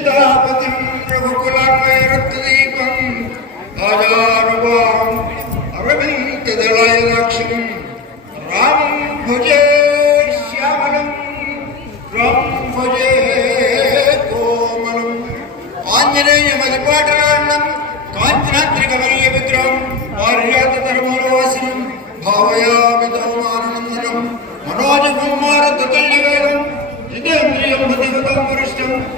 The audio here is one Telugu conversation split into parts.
సీతాపతిం రఘుకులాన్వైరక్తదీపం ఆజానుభావం అరవిందదళాయదాక్షం రామం భజే శ్యామలం రామం భజే కోమలం ఆంజనేయ మదిపాటలాండం కాంచనాత్రిక వల్య విగ్రహం పార్యాత ధర్మవాసినం భావయామి తమానందనం మనోజం మారతుల్యవేదం జితేంద్రియం బుద్ధిగతం వరిష్టం వాతాత్మన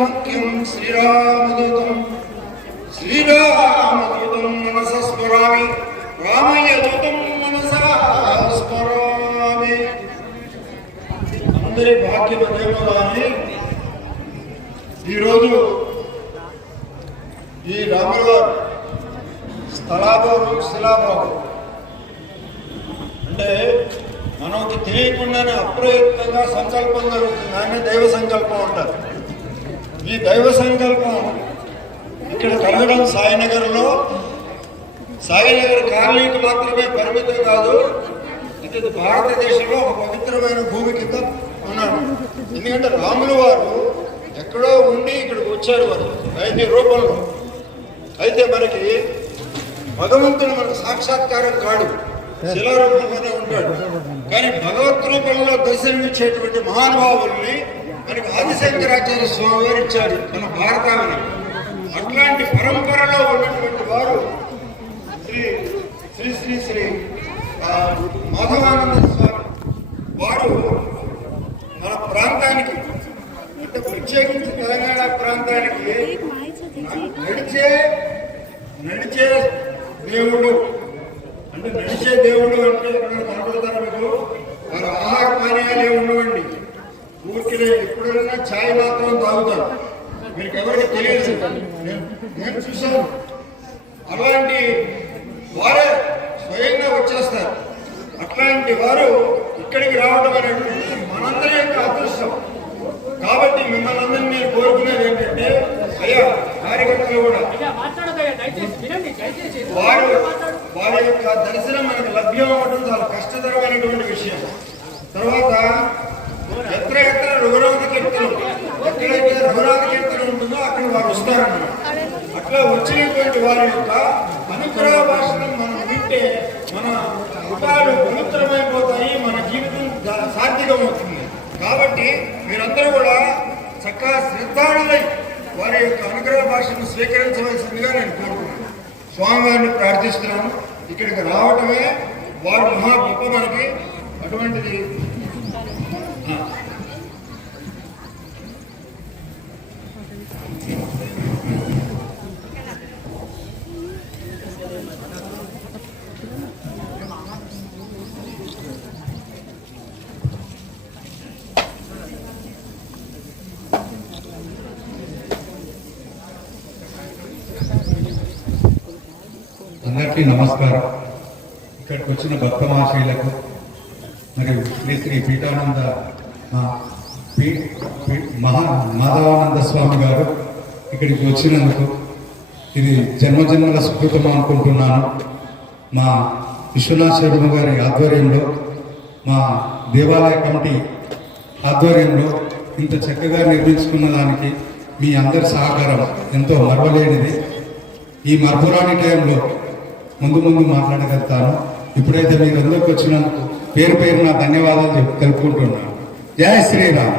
ముఖ్యం శ్రీరామదూతం శ్రీరామదూతం మనస స్మరామి రామయ్య దూతం మనసా స్మరామి అందరి భాగ్యమదేమో కానీ ఈరోజు ఈ రాములవారు స్థలాభావం శిలాభావం. అంటే మనకి తెలియకుండానే అప్రయత్నంగా సంకల్పం జరుగుతుంది. దాన్ని దైవ సంకల్పం అంటారు. ఈ దైవ సంకల్పం ఇక్కడ కలగడం సాయినగర్లో సాయినగర్ కాలనీకి మాత్రమే పరిమితం కాదు ఇక్కడ భారతదేశంలో ఒక పవిత్రమైన భూమి కింద ఉన్నాడు. ఎందుకంటే రాములు వారు ఎక్కడో ఉండి ఇక్కడికి వచ్చారు వారు దైన్య రూపంలో. అయితే మనకి భగవంతుడు మనకు సాక్షాత్కారం కాడు. శిలారూపంలోనే ఉంటాడు కానీ భగవత్ రూపంలో దర్శనమిచ్చేటువంటి మహానుభావుల్ని మనకి ఆదిశంకరాచార్య స్వామి వారు ఇచ్చారు మన భారతావని. అట్లాంటి పరంపరలో ఉన్నటువంటి వారు శ్రీ శ్రీ శ్రీ శ్రీ మాధవానంద స్వామి. వారు మన ప్రాంతానికి అంటే ప్రత్యేకించి తెలంగాణ ప్రాంతానికి నడిచే నడిచే దేవుడు దేవుడు అంటే ఎక్కడ కనపడతారు మీకు వారు ఆహార పానీయాలు ఉండవండి. ఊరికి ఎప్పుడైనా ఛాయ్ మాత్రం తాగుతారు. మీకు ఎవరికి తెలియదు. నేను చూశాను. అలాంటి వారే స్వయంగా వచ్చేస్తారు. అట్లాంటి వారు ఇక్కడికి రావడం అనేటువంటి మనందరి యొక్క అదృష్టం. కాబట్టి మిమ్మల్ని అందరినీ నేను కోరుకునేది ఏంటంటే అయ్యా కార్యకర్తలు కూడా వారు వారి యొక్క దర్శనం మనకు లభ్యం అవ్వడం చాలా కష్టతరమైనటువంటి విషయం. తర్వాత ఎక్కడ ఎక్కడ రఘునాథ కీర్తనం ఎక్కడైతే రఘునాథ కీర్తనం ఉంటుందో అక్కడ వారు వస్తారన్నమాట. అట్లా వచ్చినటువంటి వారి యొక్క అనుగ్రహ భాషను మనం వింటే మన ముఖాలు పవిత్రమైపోతాయి మన జీవితం దా- సార్థకమవుతుంది కాబట్టి మీరందరూ కూడా చక్కగా శ్రద్ధాళులై వారి యొక్క అనుగ్రహ భాషను స్వీకరించవలసిందిగా నేను కోరుకున్నాను స్వామివారిని ప్రార్థిస్తున్నాను. ఇక్కడికి రావటమే వారు మహా గొప్ప మనకి. అటువంటిది అందరికీ నమస్కారం. ఇక్కడికి వచ్చిన భక్త మహాశైలకు మరియు శ్రీ శ్రీ పీఠానంద మహా మాధవానంద స్వామి గారు ఇక్కడికి వచ్చినందుకు ఇది జన్మజన్మల సుకృతం అనుకుంటున్నాను. మా విశ్వనాథ శర్మ గారి ఆధ్వర్యంలో మా దేవాలయ కమిటీ ఆధ్వర్యంలో ఇంత చక్కగా నిర్మించుకున్న దానికి మీ అందరి సహకారం ఎంతో మరవలేనిది. ఈ మరపురాని టైంలో ముందు ముందు మాట్లాడగలుగుతాను ఇప్పుడైతే మీరు అందరికి వచ్చినందుకు పేరు పేరు నా ధన్యవాదాలు చెప్పి తెలుపుకుంటున్నాను జై శ్రీరామ్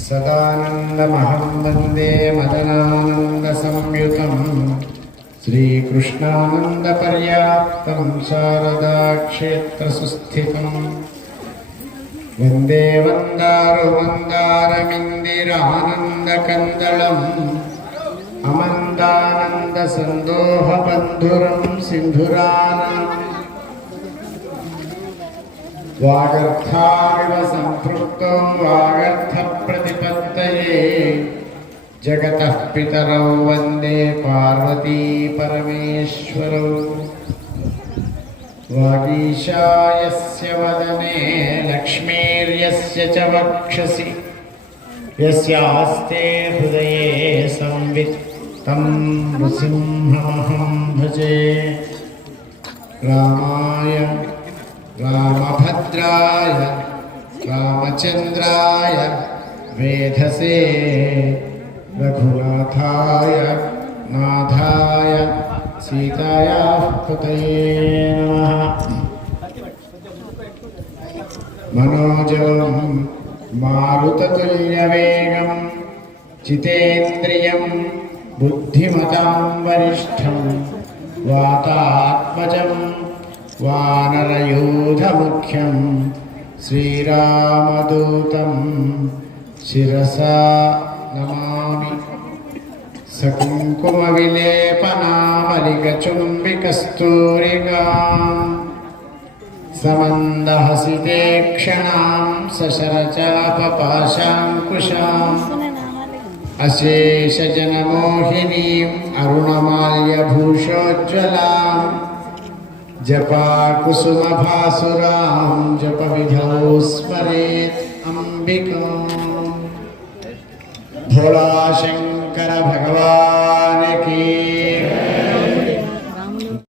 सदानन्दमहं वन्दे मदनानन्दसंयुतं श्रीकृष्णानन्दपर्याप्तं शारदाक्षेत्रसुस्थितम् वन्दे वन्दारुमन्दारमिन्दिरानन्दकन्दलम् अमन्दानन्दसन्दोहबन्धुरं सिन्धुरानम् वागर्थाविव सम्पृक्तं वागर्थप्रतिपत्तये जगतः पितरौ वंदे पार्वती परमेश्वरौ वागीशायस्य वदने लक्ष्मीर्यस्य च वक्षसि। यस्यास्ते हृदये संवित् तं नृसिंहमहं भजे। रामाय, रामभद्राय, रामचन्द्राय वेधसे। रघुनाथाय नाथाय सीतायाः पतये नमः। मनोजवं मारुततुल्यवेगं जितेन्द्रियं बुद्धिमतां वरिष्ठं वातात्मजं वानरयूथमुख्यं श्रीरामदूतं शिरसा सकुङ्कुमविलेपनामलिकचुम्बिकस्तूरिकाम् समन्दहसिते क्षणां सशरचापपाशाङ्कुशाम् अशेषजनमोहिनीम् अरुणमाल्यभूषोज्ज्वलाम् जपाकुसुमभासुरां जपविधौ स्मरेत् अम्बिकाम् भोला शङ्कर भगवान्।